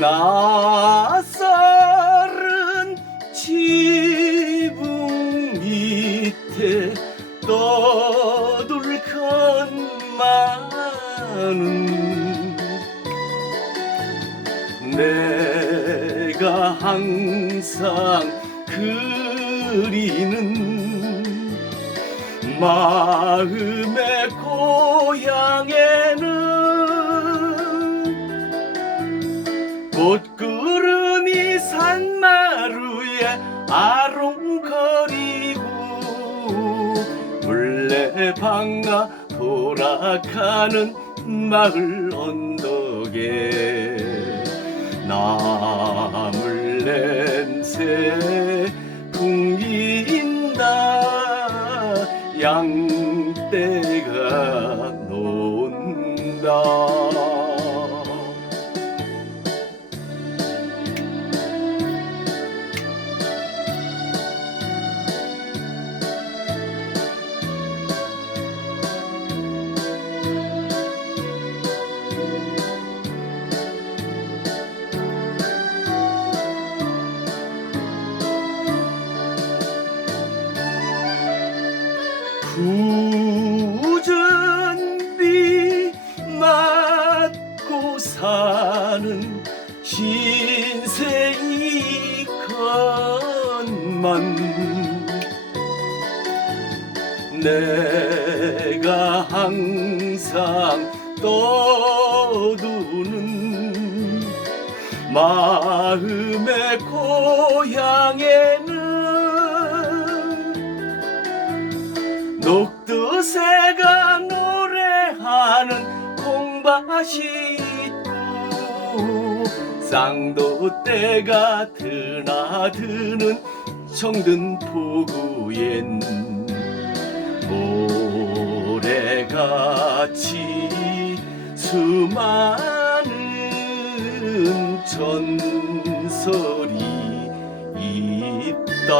낯설은 지붕 밑에 떠들건만은 내가 항상 그리는 마음의 고 꽃구름이 산마루에 아롱거리고 물레방아 돌아가는 마을 언덕에 나물 냄새 풍긴다. 양떼가 논다 사는 신세이건만 내가 항상 떠두는 마음의 고향에는 녹두새가 노래하는 콩밭이 쌍도대가 드나드는 청든 포구엔 모래같이 수많은 전설이 있다.